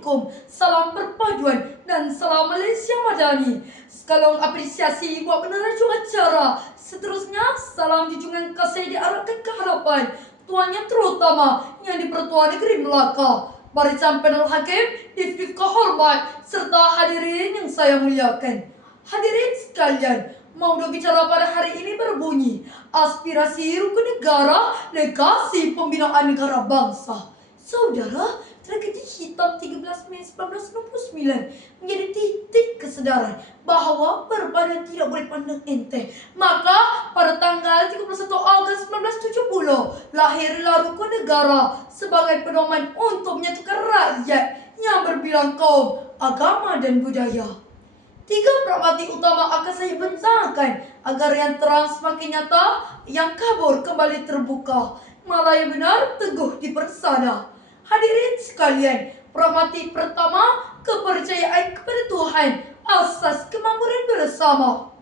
Assalamualaikum, salam perpaduan dan salam Malaysia Madani. Sekalian apresiasi buat peneraju acara. Seterusnya, salam junjungan kasih diarahkan ke hadapan tuannya terutama yang di Pertua Negeri Melaka, barisan panel hakim, divisi kehormat serta hadirin yang saya muliakan. Hadirin sekalian, mau bicara pada hari ini berbunyi aspirasi rukun negara, legasi pembinaan negara bangsa. Saudara, tragedi hitam 13 Mei 1969 menjadi titik kesedaran bahawa perpaduan tidak boleh pandang enteng. Maka pada tanggal 31 Ogos 1970 lahirlah rukun negara sebagai pedoman untuk menyatukan rakyat yang berbilang kaum, agama dan budaya. 3 pragmatik utama akan saya bentangkan agar yang terang semakin nyata, yang kabur kembali terbuka, malah yang benar teguh dipersada. Hadirin sekalian, pragmatik pertama, kepercayaan kepada Tuhan, asas kemakmuran bersama.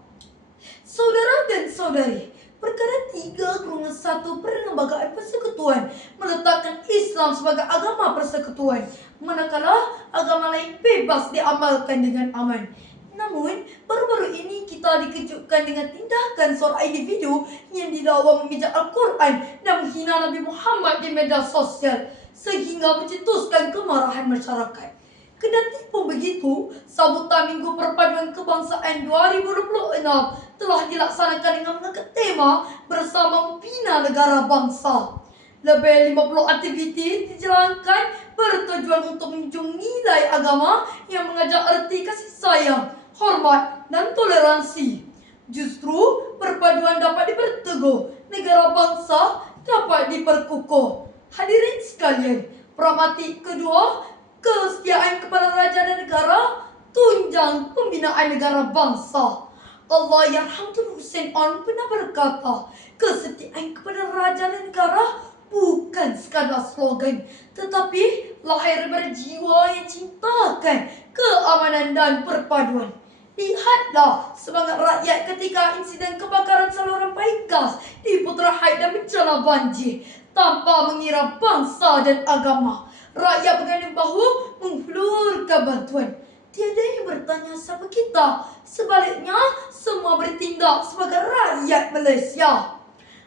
Saudara dan saudari, perkara 3/1 Perlembagaan Persekutuan meletakkan Islam sebagai agama persekutuan, manakala agama lain bebas diamalkan dengan aman. Namun, baru-baru ini kita dikejutkan dengan tindakan seorang individu yang didakwa memijak Al-Quran dan menghina Nabi Muhammad di media sosial, sehingga mencetuskan kemarahan masyarakat. Kendati pun begitu, sambutan Minggu Perpaduan Kebangsaan 2026 telah dilaksanakan dengan mengangkat tema bersama membina negara bangsa. Lebih 50 aktiviti dijalankan bertujuan untuk menjunjung nilai agama yang mengajar erti kasih sayang, hormat dan toleransi. Justru perpaduan dapat diperteguh, negara bangsa dapat diperkukuh. Hadirin sekalian, pragmatik kedua, kesetiaan kepada raja dan negara, tunjang pembinaan negara bangsa. Allahyarham Tun Hussein On pernah berkata, kesetiaan kepada raja dan negara bukan sekadar slogan, tetapi lahir dari jiwa yang cintakan keamanan dan perpaduan. Lihatlah semangat rakyat ketika insiden kebakaran saluran paigas di Putra Haid dan bencana banjir. Tanpa mengira bangsa dan agama, rakyat berganding bahu menghulurkan bantuan. Tiada yang bertanya siapa kita. Sebaliknya, semua bertindak sebagai rakyat Malaysia.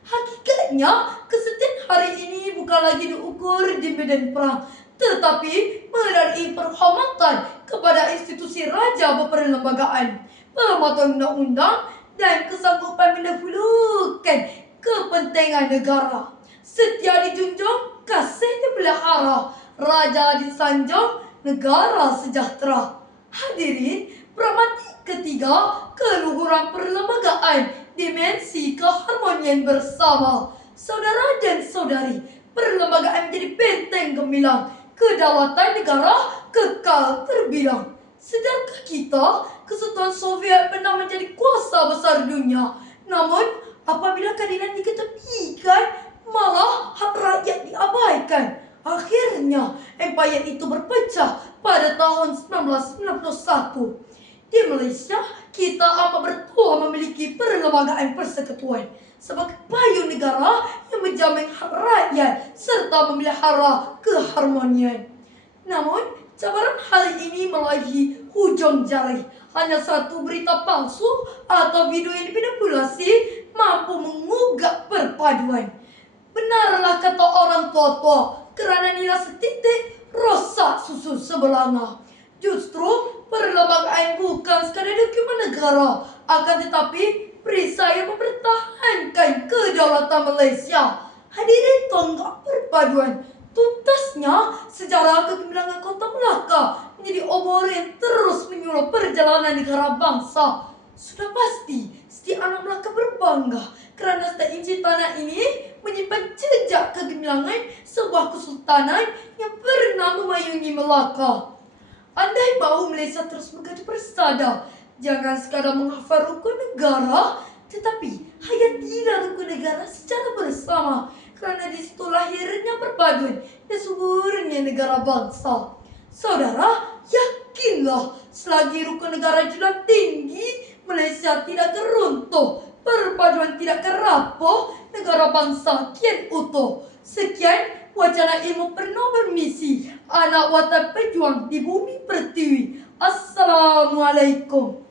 Hakikatnya, kesetiaan hari ini bukan lagi diukur di medan perang, tetapi melalui penghormatan kepada institusi raja berperlembagaan, pematuhan undang-undang dan kesanggupan mendahulukan kepentingan negara. Setia dijunjung, kasih dipelihara, raja disanjung, negara sejahtera. Hadirin, pragmatik ketiga, keluhuran perlembagaan, dimensi keharmonian bersama. Saudara dan saudari, perlembagaan menjadi benteng gemilang, kedaulatan negara kekal terbilang. Sejarah kita, Kesatuan Soviet pernah menjadi kuasa besar dunia. Namun, apabila keadilan diketepikan, malah hak rakyat diabaikan. Akhirnya, empayar itu berpecah pada tahun 1991. Di Malaysia, kita amat bertuah memiliki perlembagaan persekutuan sebagai payung negara yang menjamin hak rakyat serta memelihara keharmonian. Namun, cabaran hal ini melahi hujung jari. Hanya satu berita palsu atau video yang dimanipulasi mampu mengugak perpaduan. Benarlah kata orang tua-tua, kerana nilai setitik, rosak susu sebelanga. Justru, perlembagaan bukan sekadar dokumen negara, akan tetapi perisai yang mempertahankan kedaulatan Malaysia. Hadirin tonggak perpaduan, tuntasnya sejarah kegemilangan Kota Melaka menjadi obor yang terus menyuluh perjalanan negara bangsa. Sudah pasti, setiap anak Melaka berbangga kerana setiap inci tanah ini menyimpan jejak kegemilangan sebuah kesultanan yang pernah memayungi Melaka. Andai bahu Malaysia terus menjadi persada, jangan sekadar menghafal rukun negara, tetapi hayatilah rukun negara secara bersama, kerana di situ lahirnya perpaduan dan suburnya negara bangsa. Saudara, yakinlah selagi rukun negara jelas tinggi, Malaysia tidak akan runtuh, perpaduan tidak akan rapuh, negara bangsa kian utuh. Sekian, wacana ilmu pernah bermisi. Anak watak pejuang di bumi pertiwi. Assalamualaikum.